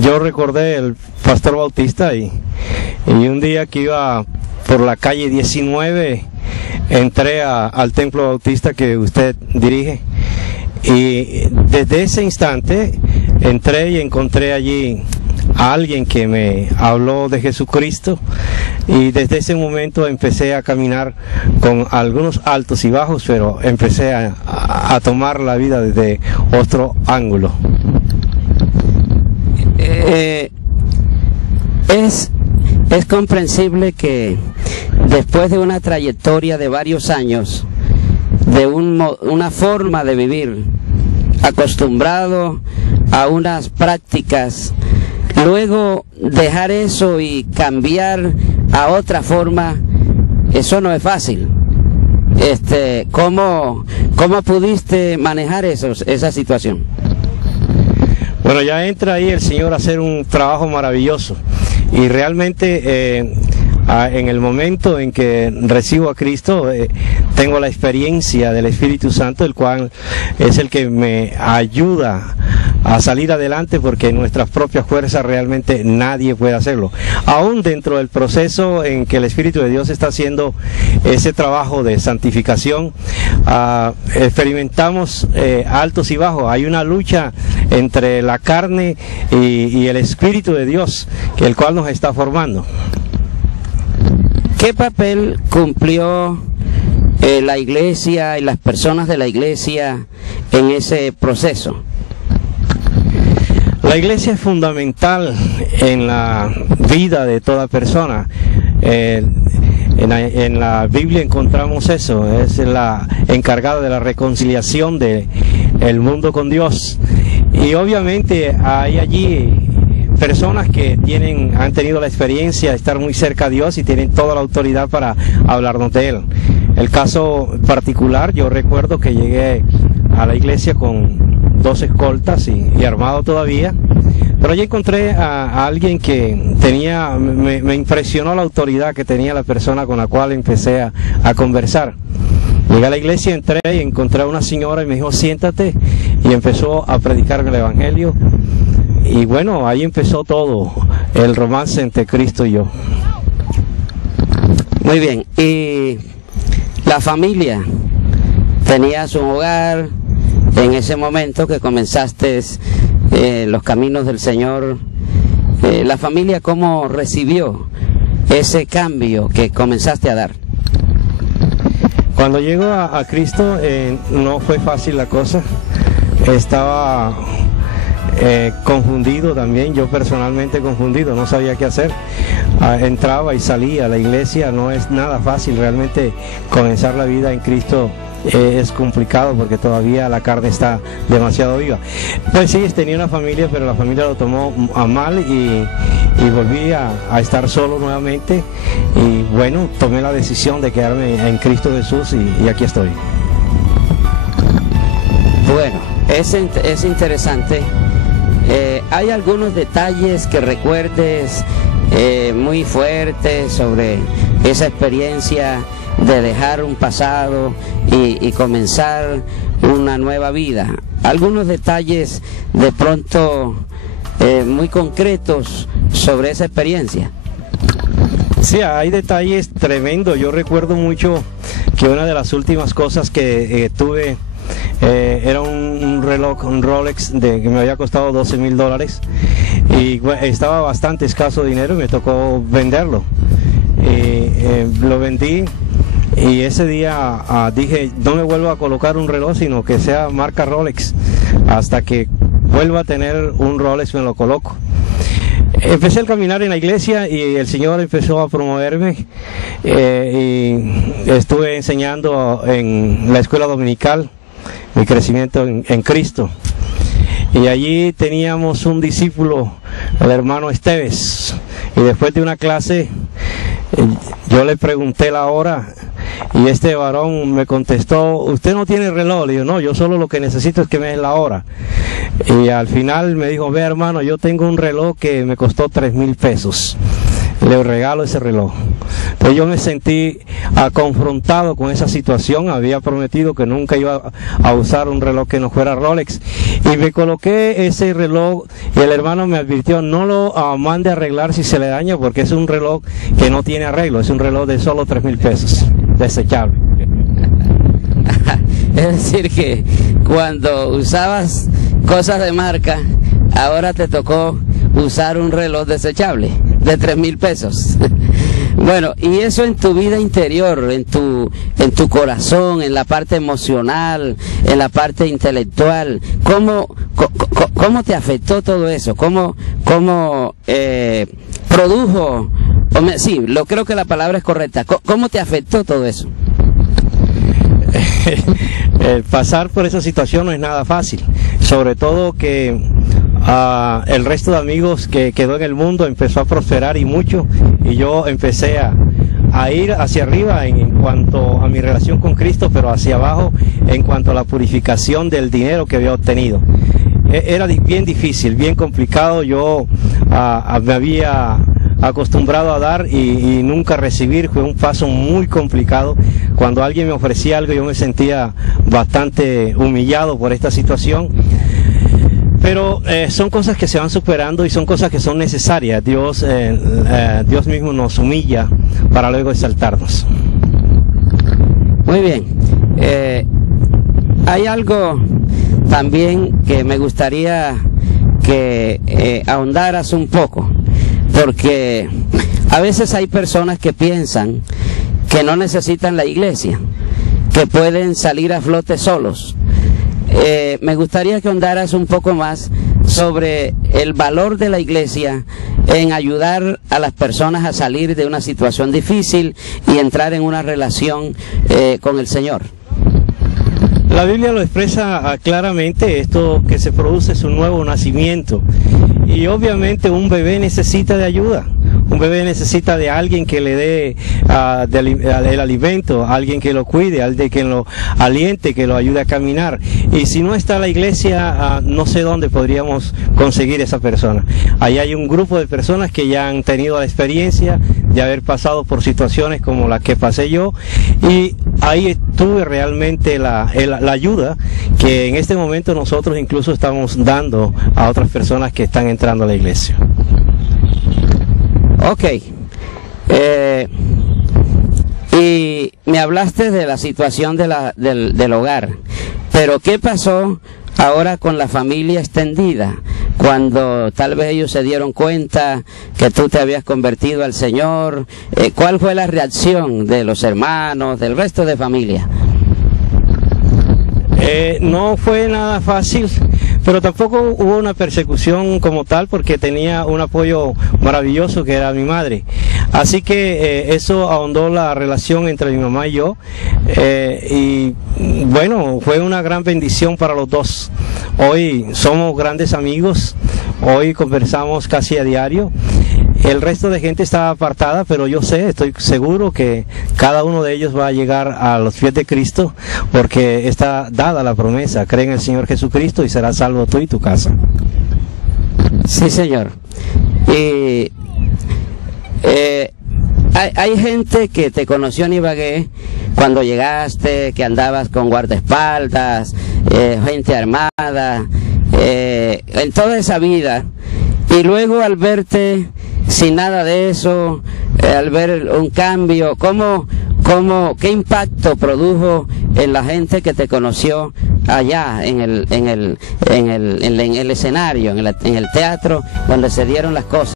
yo recordé el pastor Bautista y un día que iba por la calle 19, entré al templo Bautista que usted dirige, y desde ese instante entré y encontré allí a alguien que me habló de Jesucristo, y desde ese momento empecé a caminar con algunos altos y bajos, pero empecé a tomar la vida desde otro ángulo. Es comprensible que después de una trayectoria de varios años, de una forma de vivir, acostumbrado a unas prácticas, luego dejar eso y cambiar a otra forma, eso no es fácil. ¿Cómo pudiste manejar esa situación? Bueno, ya entra ahí el Señor a hacer un trabajo maravilloso, y realmente en el momento en que recibo a Cristo, tengo la experiencia del Espíritu Santo, el cual es el que me ayuda a salir adelante, porque en nuestras propias fuerzas realmente nadie puede hacerlo. Aún dentro del proceso en que el Espíritu de Dios está haciendo ese trabajo de santificación, experimentamos altos y bajos. Hay una lucha entre la carne y el Espíritu de Dios, el cual nos está formando. ¿Qué papel cumplió la iglesia y las personas de la iglesia en ese proceso? La iglesia es fundamental en la vida de toda persona. En la Biblia encontramos eso, es la encargada de la reconciliación del mundo con Dios. Y obviamente hay allí personas que han tenido la experiencia de estar muy cerca a Dios y tienen toda la autoridad para hablarnos de Él. El caso particular, yo recuerdo que llegué a la iglesia con 2 escoltas y armado todavía, pero allí encontré a alguien que me impresionó la autoridad que tenía la persona con la cual empecé a conversar. Llegué a la iglesia, entré y encontré a una señora y me dijo, siéntate, y empezó a predicar el evangelio. Y bueno, ahí empezó todo, el romance entre Cristo y yo. Muy bien, y la familia, ¿tenías un hogar en ese momento que comenzaste los caminos del Señor? ¿La familia cómo recibió ese cambio que comenzaste a dar? Cuando llego a Cristo no fue fácil la cosa, estaba confundido también, yo personalmente confundido, no sabía qué hacer. Entraba y salía a la iglesia, no es nada fácil, realmente comenzar la vida en Cristo es complicado porque todavía la carne está demasiado viva. Pues sí, tenía una familia, pero la familia lo tomó a mal y volví a estar solo nuevamente, y bueno, tomé la decisión de quedarme en Cristo Jesús y aquí estoy. Bueno, es interesante. ¿Hay algunos detalles que recuerdes muy fuertes sobre esa experiencia de dejar un pasado y comenzar una nueva vida? Algunos detalles de pronto muy concretos sobre esa experiencia. Sí, hay detalles tremendos. Yo recuerdo mucho que una de las últimas cosas que tuve era un reloj, un Rolex que me había costado $12,000, y estaba bastante escaso dinero y me tocó venderlo. Lo vendí, y ese día dije, no me vuelvo a colocar un reloj, sino que sea marca Rolex. Hasta que vuelva a tener un Rolex me lo coloco. Empecé a caminar en la iglesia y el Señor empezó a promoverme, y estuve enseñando en la escuela dominical mi crecimiento en Cristo, y allí teníamos un discípulo, el hermano Esteves, y después de una clase yo le pregunté la hora y este varón me contestó, ¿usted no tiene reloj? Le digo, no, yo solo lo que necesito es que me den la hora. Y al final me dijo, ve hermano, yo tengo un reloj que me costó $3,000. le regalo ese reloj. Entonces yo me sentí confrontado con esa situación. Había prometido que nunca iba a usar un reloj que no fuera Rolex, y me coloqué ese reloj y el hermano me advirtió: no lo mande a arreglar si se le daña, porque es un reloj que no tiene arreglo, es un reloj de solo 3,000 pesos, desechable. Es decir que cuando usabas cosas de marca, ahora te tocó usar un reloj desechable de 3,000 pesos. Bueno, y eso en tu vida interior, en tu corazón, en la parte emocional, en la parte intelectual, ¿cómo te afectó todo eso? ¿Cómo produjo? Sí, creo que la palabra es correcta. ¿Cómo te afectó todo eso? Pasar por esa situación no es nada fácil, sobre todo que el resto de amigos que quedó en el mundo empezó a prosperar y mucho, y yo empecé a ir hacia arriba en cuanto a mi relación con Cristo, pero hacia abajo en cuanto a la purificación del dinero que había obtenido. Era bien difícil, bien complicado. Yo me había acostumbrado a dar y nunca recibir. Fue un paso muy complicado. Cuando alguien me ofrecía algo, yo me sentía bastante humillado por esta situación. Pero son cosas que se van superando y son cosas que son necesarias. Dios mismo nos humilla para luego exaltarnos. Muy bien. Hay algo también que me gustaría que ahondaras un poco, porque a veces hay personas que piensan que no necesitan la iglesia, que pueden salir a flote solos. Me gustaría que ahondaras un poco más sobre el valor de la iglesia en ayudar a las personas a salir de una situación difícil y entrar en una relación con el Señor. La Biblia lo expresa claramente. Esto que se produce es un nuevo nacimiento, y obviamente un bebé necesita de ayuda. Un bebé necesita de alguien que le dé el alimento, alguien que lo cuide, alguien que lo aliente, que lo ayude a caminar. Y si no está la iglesia, no sé dónde podríamos conseguir esa persona. Ahí hay un grupo de personas que ya han tenido la experiencia de haber pasado por situaciones como la que pasé yo, y ahí tuve realmente la ayuda que en este momento nosotros incluso estamos dando a otras personas que están entrando a la iglesia. Ok, y me hablaste de la situación del hogar, pero ¿qué pasó ahora con la familia extendida? Cuando tal vez ellos se dieron cuenta que tú te habías convertido al Señor, ¿cuál fue la reacción de los hermanos, del resto de familia? No fue nada fácil, pero tampoco hubo una persecución como tal, porque tenía un apoyo maravilloso que era mi madre. Así que eso ahondó la relación entre mi mamá y yo, y bueno, fue una gran bendición para los dos. Hoy somos grandes amigos, hoy conversamos casi a diario. El resto de gente está apartada, pero yo estoy seguro que cada uno de ellos va a llegar a los pies de Cristo, porque está dada la promesa: cree en el Señor Jesucristo y serás salvo tú y tu casa. Sí, Señor. Y hay gente que te conoció en Ibagué cuando llegaste, que andabas con guardaespaldas, gente armada, en toda esa vida, y luego al verte sin nada de eso, al ver un cambio, ¿qué impacto produjo en la gente que te conoció allá en el escenario, en el teatro, donde se dieron las cosas?